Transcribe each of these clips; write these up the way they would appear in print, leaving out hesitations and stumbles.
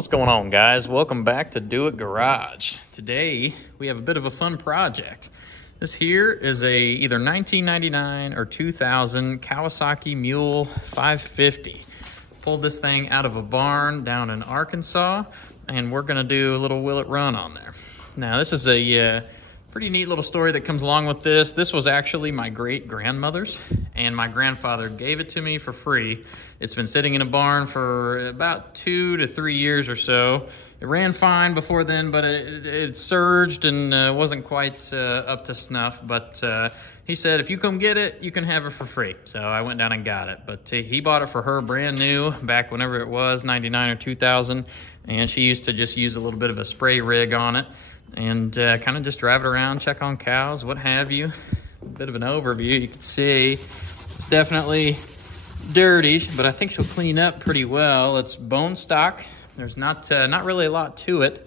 What's going on, guys? Welcome back to Do It Garage. Today we have a bit of a fun project. This here is a either 1999 or 2000 Kawasaki Mule 550. Pulled this thing out of a barn down in Arkansas, and we're gonna do a little will it run on there. Now this is a pretty neat little story that comes along with this. This was actually my great-grandmother's, and my grandfather gave it to me for free. It's been sitting in a barn for about 2 to 3 years or so. It ran fine before then, but it surged and wasn't quite up to snuff. But he said, if you come get it, you can have it for free. So I went down and got it. But he bought it for her brand new back whenever it was, 99 or 2000. And she used to just use a little bit of a spray rig on it and kind of just drive it around, check on cows, what have you. A bit of an overview. You can see it's definitely dirty, but I think she'll clean up pretty well. It's bone stock. There's not really a lot to it.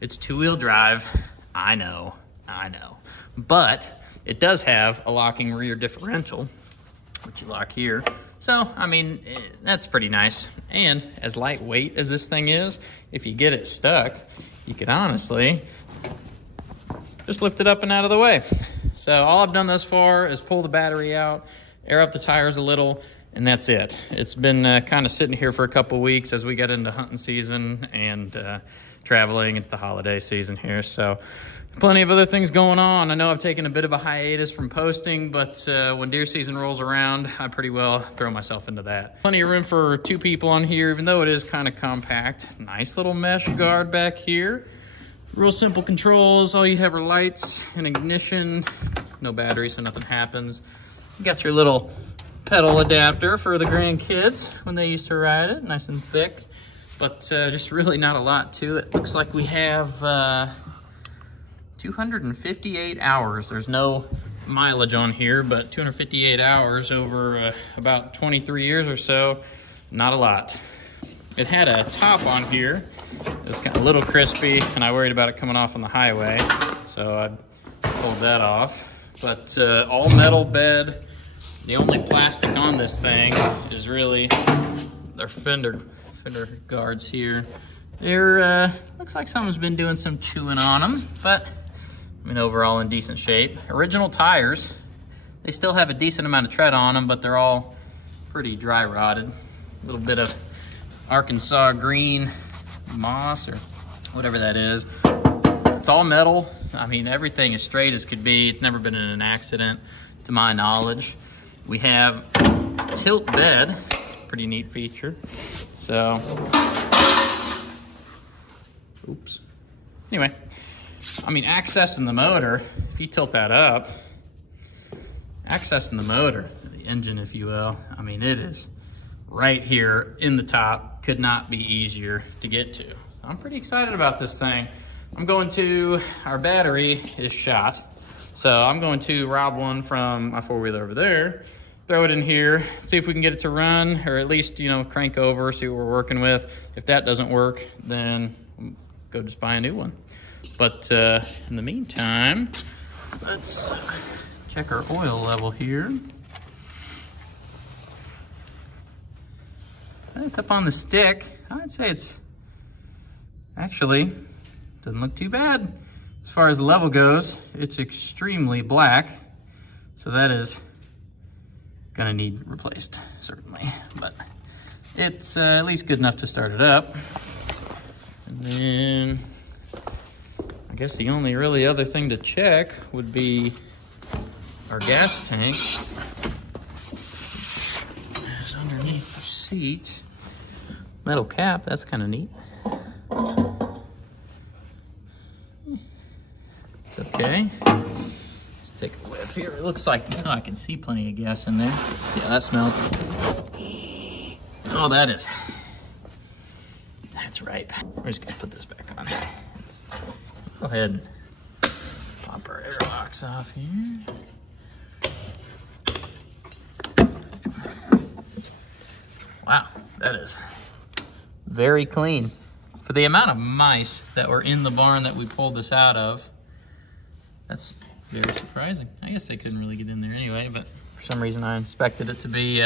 It's two-wheel drive. I know. But it does have a locking rear differential, which you lock here. So, I mean, that's pretty nice. And as lightweight as this thing is, if you get it stuck, you could honestly just lift it up and out of the way. So all I've done thus far is pull the battery out, air up the tires a little, and that's it. It's been kind of sitting here for a couple weeks as we get into hunting season and traveling. It's the holiday season here, so plenty of other things going on. I know I've taken a bit of a hiatus from posting, but when deer season rolls around, I pretty well throw myself into that. Plenty of room for 2 people on here, even though it is kind of compact. Nice little mesh guard back here. Real simple controls. All you have are lights and ignition. No battery, so nothing happens. You got your little pedal adapter for the grandkids when they used to ride it. Nice and thick, but just really not a lot to it. Looks like we have 258 hours. There's no mileage on here, but 258 hours over about 23 years or so. Not a lot. It had a top on here. It's kind of a little crispy, and I worried about it coming off on the highway, so I pulled that off. But all metal bed. The only plastic on this thing is really their fender guards here. They're looks like someone's been doing some chewing on them, but I mean overall in decent shape. Original tires. They still have a decent amount of tread on them, but they're all pretty dry rotted. A little bit of Arkansas green moss or whatever that is. It's all metal. I mean, everything is straight as could be. It's never been in an accident to my knowledge. We have tilt bed, pretty neat feature. So, oops. Anyway, I mean, accessing the motor, if you tilt that up, accessing the motor, the engine, if you will, I mean, it is right here in the top. Could not be easier to get to. So I'm pretty excited about this thing. I'm going to, our battery is shot. So I'm going to rob one from my 4-wheeler over there, throw it in here, see if we can get it to run, or at least, you know, crank over, see what we're working with. If that doesn't work, then we'll go just buy a new one. But in the meantime, let's check our oil level here. It's up on the stick. I'd say it's actually doesn't look too bad. As far as the level goes, it's extremely black. So that is gonna need replaced, certainly. But it's at least good enough to start it up. And then I guess the only really other thing to check would be our gas tank. It's underneath the seat. Metal cap, that's kind of neat. It's okay. Let's take a whiff here. It looks like, oh, I can see plenty of gas in there. See how that smells. Oh, that's right. We're just gonna put this back on. Go ahead and pop our airlocks off here. Wow, that is very clean. For the amount of mice that were in the barn that we pulled this out of, that's very surprising. I guess they couldn't really get in there anyway, but for some reason I expected it to be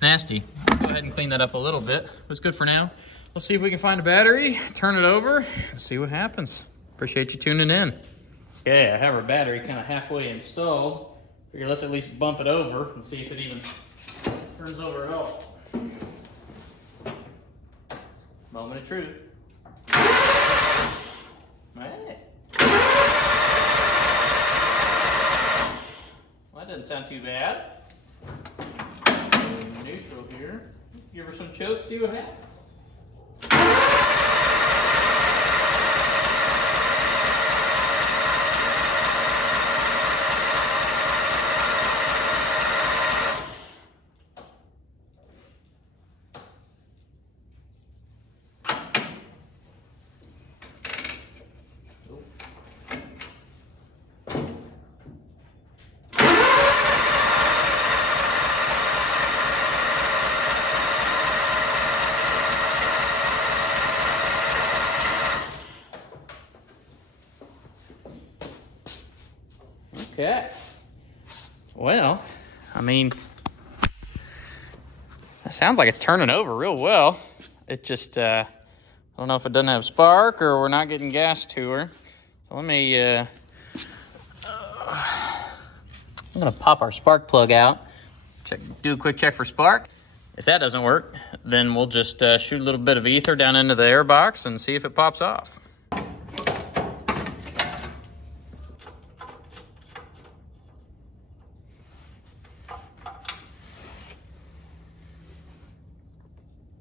nasty. I'll go ahead and clean that up a little bit. It was good for now. Let's see if we can find a battery, turn it over, and see what happens. Appreciate you tuning in. Okay, I have our battery kind of halfway installed. Figure let's at least bump it over and see if it even turns over at all. Moment of truth. All right. Well, that doesn't sound too bad. Neutral here. Give her some choke, see what happens. Okay. Well, I mean, that sounds like it's turning over real well. It just, I don't know if it doesn't have spark or we're not getting gas to her. So let me, I'm gonna pop our spark plug out, do a quick check for spark. If that doesn't work, then we'll just shoot a little bit of ether down into the air box and see if it pops off.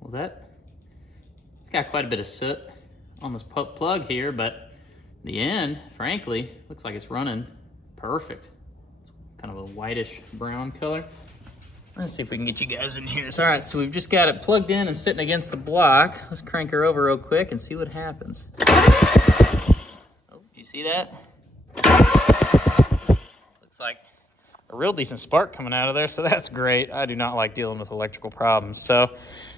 Well, it's got quite a bit of soot on this plug here, but the end, frankly, looks like it's running perfect. It's kind of a whitish brown color. Let's see if we can get you guys in here. All right, so we've just got it plugged in and sitting against the block. Let's crank her over real quick and see what happens. Oh, do you see that? Looks like a real decent spark coming out of there, so that's great. I do not like dealing with electrical problems, so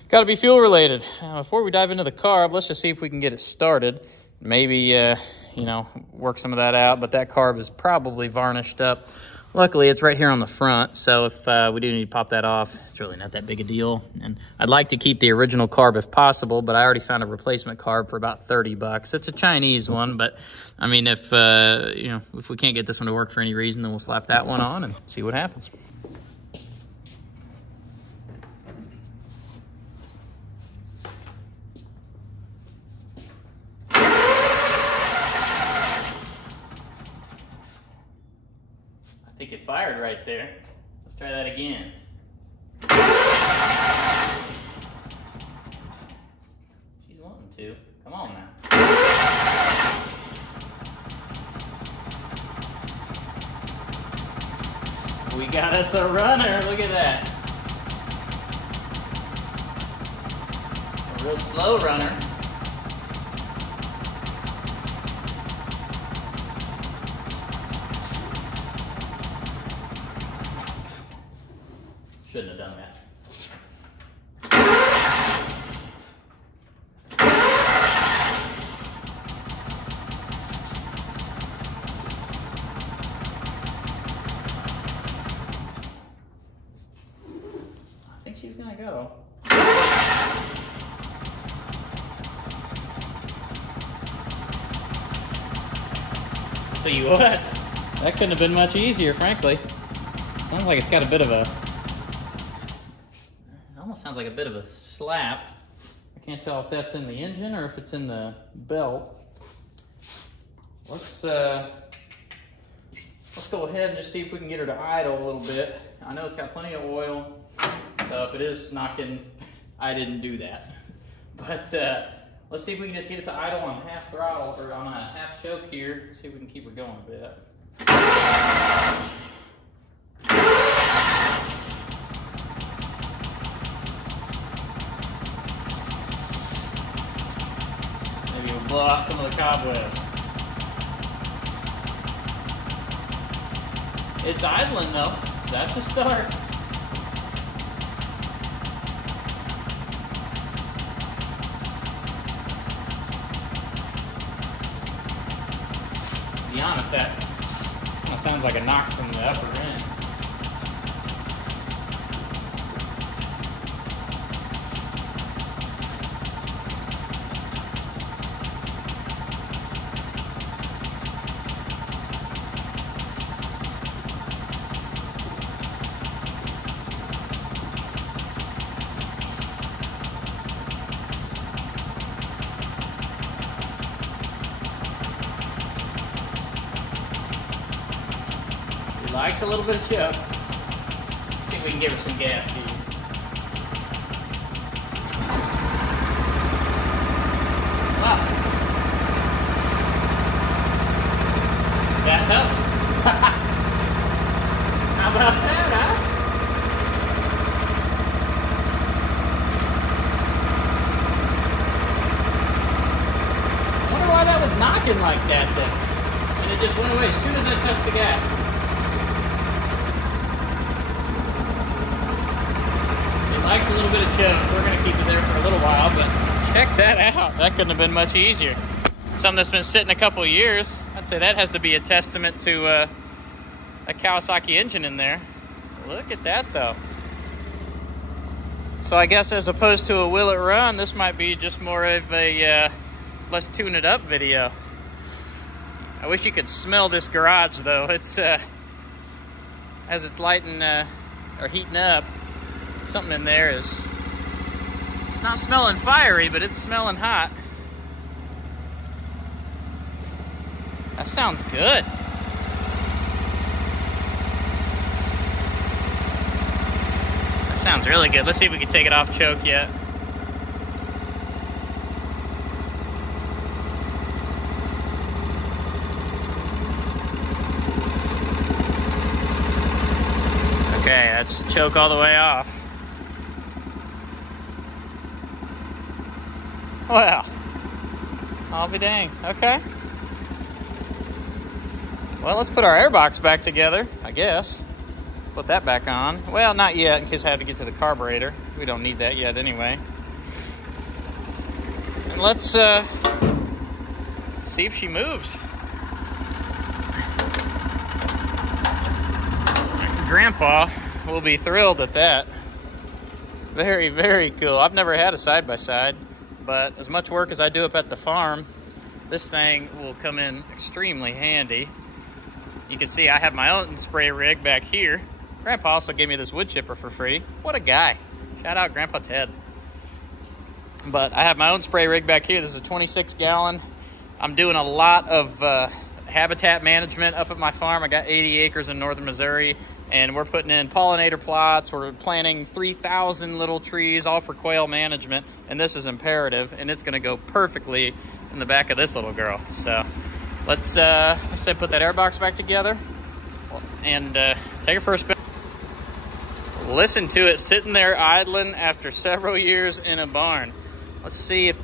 got to be fuel related. Before we dive into the carb, let's just see if we can get it started. Maybe, you know, work some of that out, but that carb is probably varnished up. Luckily, it's right here on the front, so if we do need to pop that off, it's really not that big a deal. And I'd like to keep the original carb if possible, but I already found a replacement carb for about 30 bucks. It's a Chinese one, but I mean, if, you know, if we can't get this one to work for any reason, then we'll slap that one on and see what happens. I think it fired right there. Let's try that again. She's wanting to. Come on now. We got us a runner. Look at that. A real slow runner. Shouldn't have done that. I think she's gonna go. I'll tell you what, that couldn't have been much easier, frankly. Sounds like it's got a bit of a sounds like a bit of a slap. I can't tell if that's in the engine or if it's in the belt. Let's go ahead and just see if we can get her to idle a little bit. I know it's got plenty of oil, so if it is knocking, I didn't do that. But let's see if we can just get it to idle on half throttle or on a half choke here. See if we can keep her going a bit. Blow off some of the cobwebs. It's idling though. That's a start. To be honest, that kind of sounds like a knock from the upper end. likes a little bit of choke. See if we can give her some gas here. Wow. That helps. How about that, huh? I wonder why that was knocking like that then. And it just went away as soon as I touched the gas. It likes a little bit of choke. We're going to keep it there for a little while, but check that out. That couldn't have been much easier. Something that's been sitting a couple of years. I'd say that has to be a testament to a Kawasaki engine in there. Look at that, though. So I guess as opposed to a will it run, this might be just more of a let's tune it up video. I wish you could smell this garage, though. It's as it's lighting or heating up, something in there is, it's not smelling fiery, but it's smelling hot. That sounds good. That sounds really good. Let's see if we can take it off choke yet. Okay, that's choke all the way off. Well, I'll be dang. Okay. Well, let's put our airbox back together, I guess. Put that back on. Well, not yet, in case I have to get to the carburetor. We don't need that yet anyway. And let's see if she moves. Grandpa will be thrilled at that. Very, very cool. I've never had a side-by-side, but as much work as I do up at the farm, this thing will come in extremely handy. You can see I have my own spray rig back here. Grandpa also gave me this wood chipper for free. What a guy. Shout out Grandpa Ted. But I have my own spray rig back here. This is a 26-gallon. I'm doing a lot of habitat management up at my farm. I got 80 acres in northern Missouri, and we're putting in pollinator plots. We're planting 3,000 little trees, all for quail management, and this is imperative, and it's gonna go perfectly in the back of this little girl. So let's put that airbox back together and take her for a spin. Listen to it sitting there idling after several years in a barn. Let's see if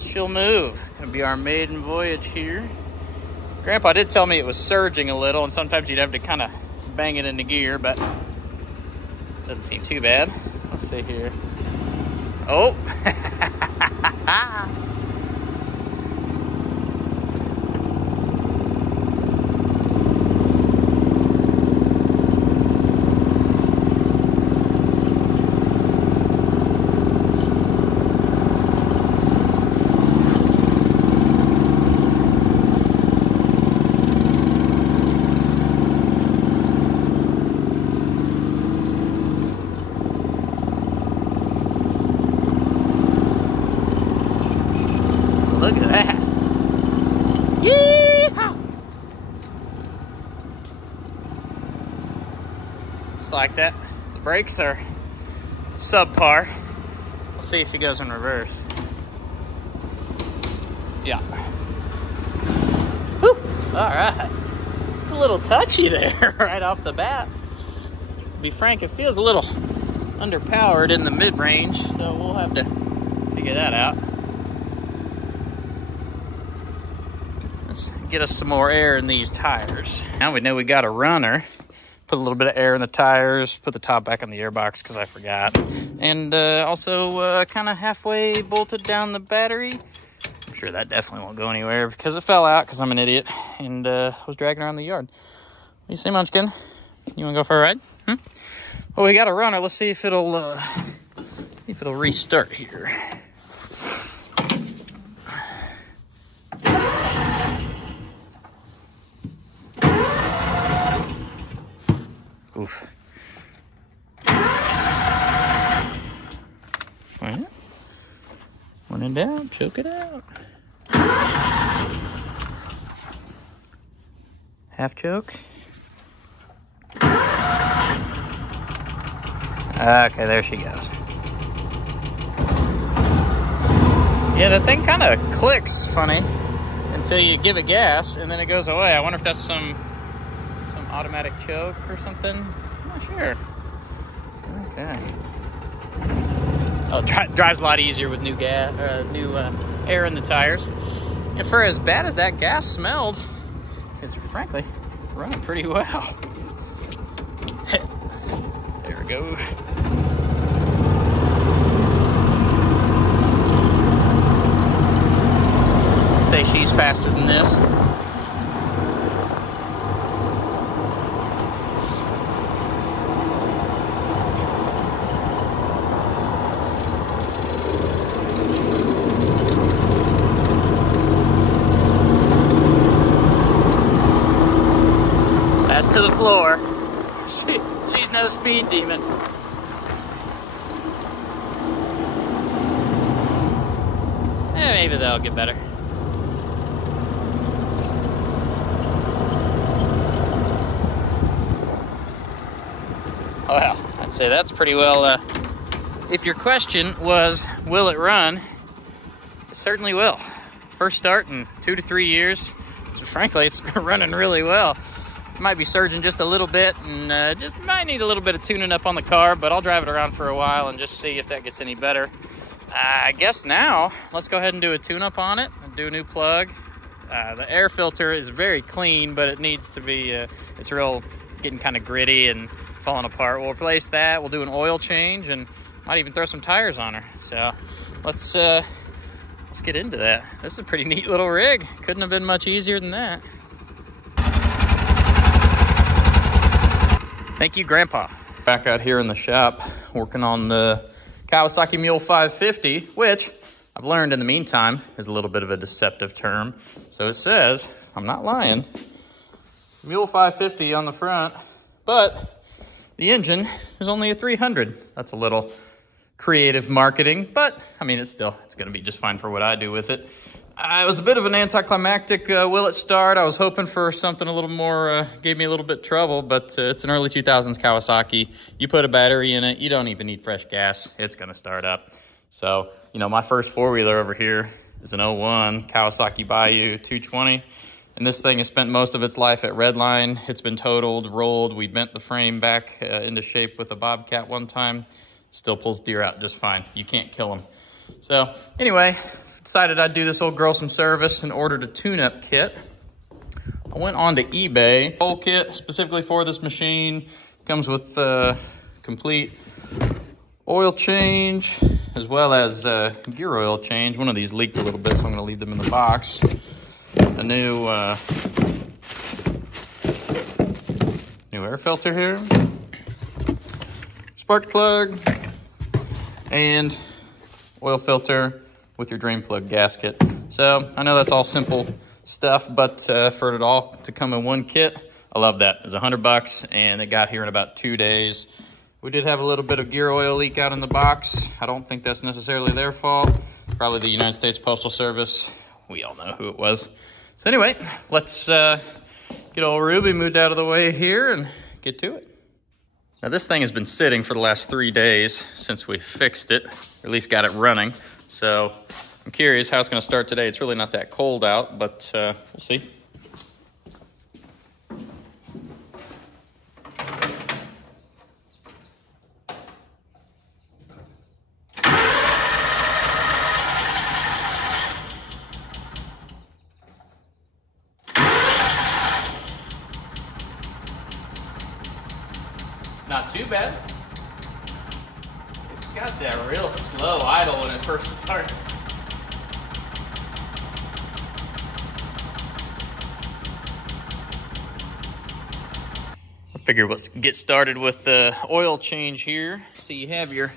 she'll move. Gonna be our maiden voyage here. Grandpa did tell me it was surging a little, and sometimes you'd have to kind of bang it into gear, but doesn't seem too bad. Let's see here. Oh! Look at that. Yeehaw! Just like that. The brakes are subpar. We'll see if she goes in reverse. Yeah. Whew. All right. It's a little touchy there right off the bat. To be frank, it feels a little underpowered in the mid-range, so we'll have to figure that out. Get us some more air in these tires. Now we know we got a runner. Put a little bit of air in the tires, put the top back on the airbox because I forgot. And also kind of halfway bolted down the battery. I'm sure that definitely won't go anywhere because it fell out because I'm an idiot and was dragging around the yard. What do you say, Munchkin? You want to go for a ride? Well, we got a runner. Let's see if it'll restart here. Oof. Well, when in doubt, choke it out. Half choke. Okay, there she goes. Yeah, the thing kind of clicks funny until you give it gas, and then it goes away. I wonder if that's some automatic choke or something. I'm not sure. Okay. Oh, drives a lot easier with new gas, new air in the tires. And for as bad as that gas smelled, it's frankly running pretty well. There we go. I'd say she's faster than this. That's to the floor. She's no speed demon. Maybe that'll get better. Well, I'd say that's pretty well, if your question was, will it run? It certainly will. First start in 2 to 3 years. So frankly, it's running really well. Might be surging just a little bit and just might need a little bit of tuning up on the car, but I'll drive it around for a while and just see if that gets any better. I guess now, let's go ahead and do a tune-up on it and do a new plug. The air filter is very clean, but it needs to be, it's getting kind of gritty and falling apart. We'll replace that, we'll do an oil change, and might even throw some tires on her. So let's get into that. This is a pretty neat little rig. Couldn't have been much easier than that. Thank you, Grandpa. Back out here in the shop, working on the Kawasaki Mule 550, which I've learned in the meantime is a little bit of a deceptive term. So it says, I'm not lying, Mule 550 on the front, but the engine is only a 300. That's a little creative marketing, but I mean, it's gonna be just fine for what I do with it. It was a bit of an anticlimactic will it start. I was hoping for something a little more, gave me a little bit of trouble, but it's an early 2000s Kawasaki. You put a battery in it, you don't even need fresh gas. It's gonna start up. So, you know, my first four-wheeler over here is an 01 Kawasaki Bayou 220. And this thing has spent most of its life at Redline. It's been totaled, rolled. We bent the frame back into shape with a Bobcat one time. Still pulls deer out just fine. You can't kill them. So anyway, decided I'd do this old girl some service and ordered a tune-up kit. I went on to eBay. Whole kit specifically for this machine. Comes with complete oil change as well as gear oil change. One of these leaked a little bit, so I'm going to leave them in the box. A new air filter here. Spark plug. And oil filter with your drain plug gasket. So I know that's all simple stuff, but for it all to come in one kit, I love that. It was $100 and it got here in about 2 days. We did have a little bit of gear oil leak out in the box. I don't think that's necessarily their fault. Probably the United States Postal Service. We all know who it was. So anyway, let's get old Ruby moved out of the way here and get to it. Now this thing has been sitting for the last 3 days since we fixed it, or at least got it running. So I'm curious how it's going to start today. It's really not that cold out, but we'll see. Not too bad. It's got that real slow idle when it first starts. I figure let's get started with the oil change here. So you have your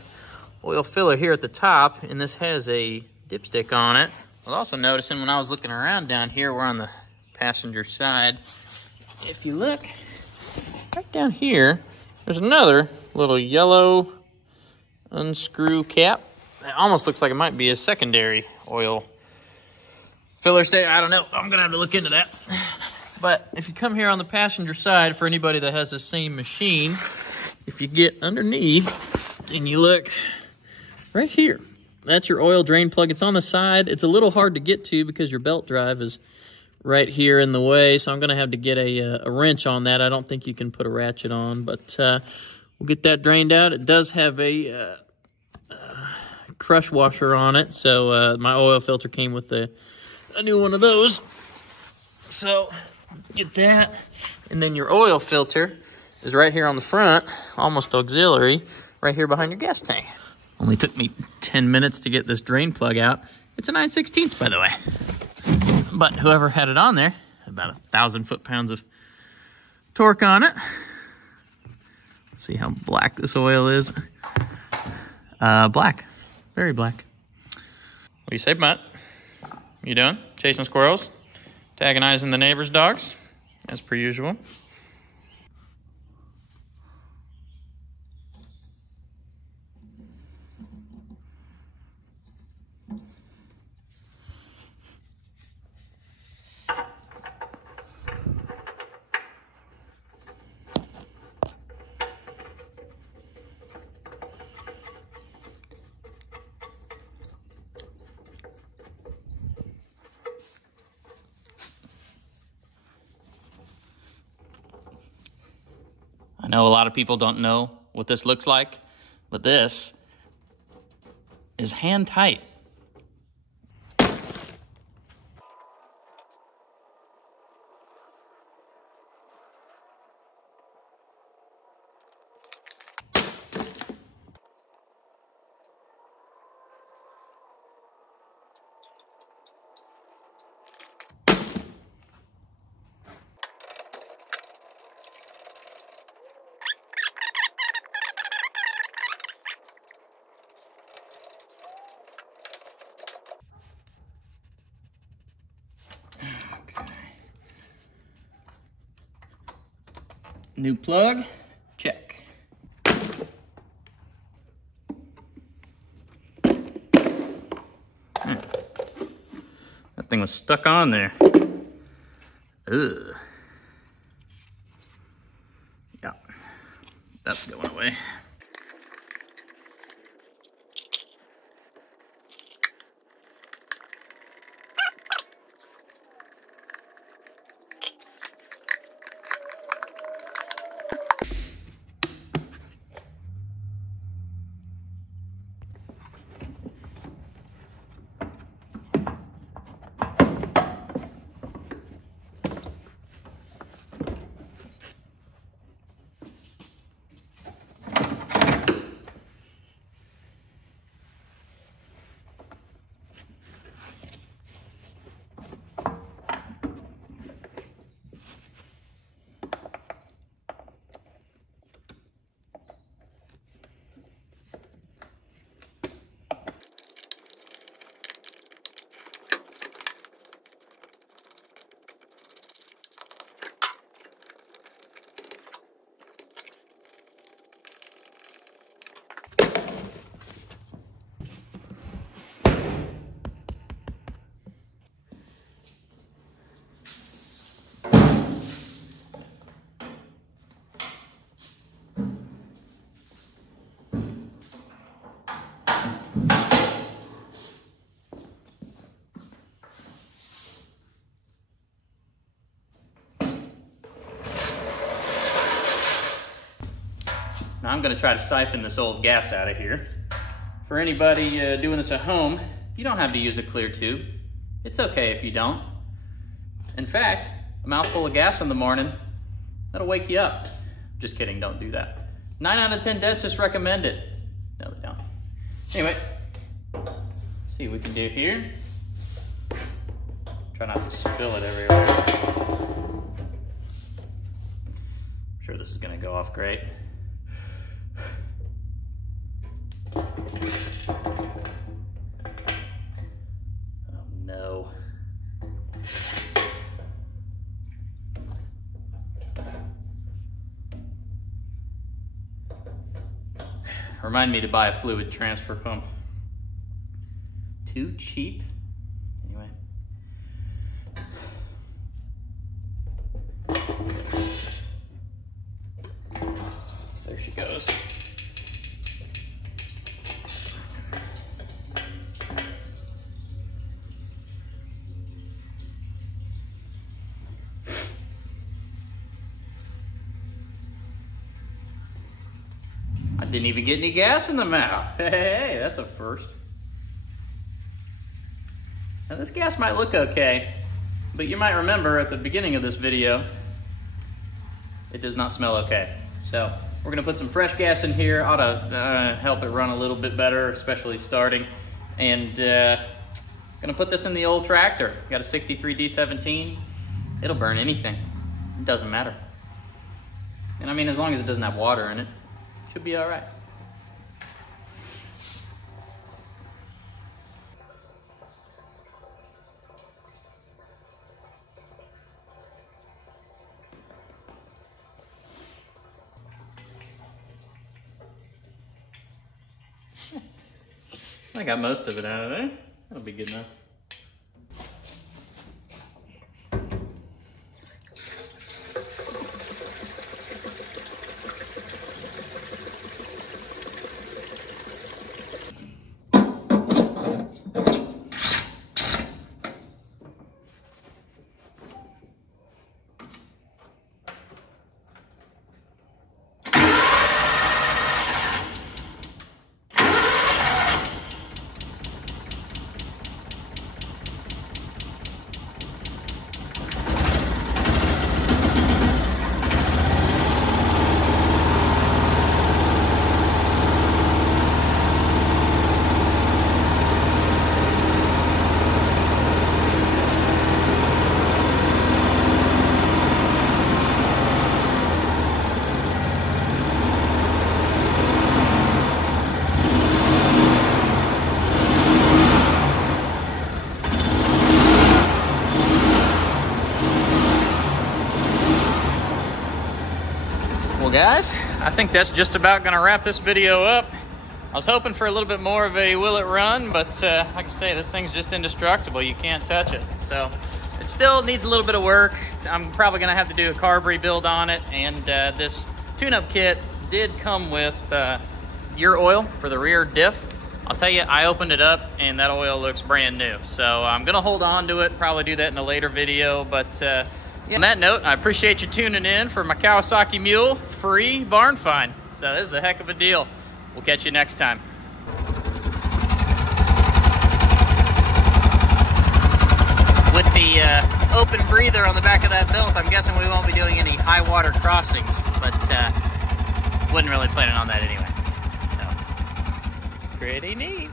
oil filler here at the top, and this has a dipstick on it. I was also noticing when I was looking around down here, we're on the passenger side. If you look right down here, there's another little yellow unscrew cap. It almost looks like it might be a secondary oil filler stay. I don't know. I'm gonna have to look into that. But if you come here on the passenger side, for anybody that has the same machine, if you get underneath, and you look right here. That's your oil drain plug. It's on the side. It's a little hard to get to because your belt drive is right here in the way, so I'm going to have to get a wrench on that. I don't think you can put a ratchet on, but we'll get that drained out. It does have a crush washer on it, so my oil filter came with a new one of those. So get that, and then your oil filter is right here on the front, almost auxiliary, right here behind your gas tank. Only took me 10 minutes to get this drain plug out. It's a 9/16, by the way. But whoever had it on there, about 1,000 foot-pounds of torque on it. See how black this oil is? Black, very black. What do you say, Mutt? You doing? Chasing squirrels? Antagonizing the neighbor's dogs, as per usual. I know a lot of people don't know what this looks like, but this is hand tight. New plug, check. That thing was stuck on there. Ugh. Yeah, that's going away. Now I'm going to try to siphon this old gas out of here. For anybody doing this at home, you don't have to use a clear tube. It's okay if you don't. In fact, a mouthful of gas in the morning, that'll wake you up. Just kidding, don't do that. 9 out of 10 dentists recommend it. No, they don't. Anyway, see what we can do here. Try not to spill it everywhere. I'm sure this is going to go off great. Oh no. Remind me to buy a fluid transfer pump. Too cheap. Anyway. There she goes. didn't even get any gas in the mouth. Hey, that's a first. Now this gas might look okay, but you might remember at the beginning of this video, it does not smell okay. So we're gonna put some fresh gas in here, ought to help it run a little bit better, especially starting. And gonna put this in the old tractor. Got a 63 D17. It'll burn anything, it doesn't matter. And I mean, as long as it doesn't have water in it, it should be all right. I got most of it out of there. That'll be good enough. Well guys, I think that's just about gonna wrap this video up. I was hoping for a little bit more of a will it run, but like I say, this thing's just indestructible. You can't touch it. So it still needs a little bit of work. I'm probably gonna have to do a carb rebuild on it, and this tune-up kit did come with gear oil for the rear diff. I'll tell you, I opened it up and that oil looks brand new. So I'm gonna hold on to it, probably do that in a later video, but yeah. On that note, I appreciate you tuning in for my Kawasaki Mule free barn find. So this is a heck of a deal. We'll catch you next time. With the open breather on the back of that belt, I'm guessing we won't be doing any high water crossings, but wasn't really planning on that anyway. So, pretty neat.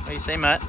What do you say, Mutt?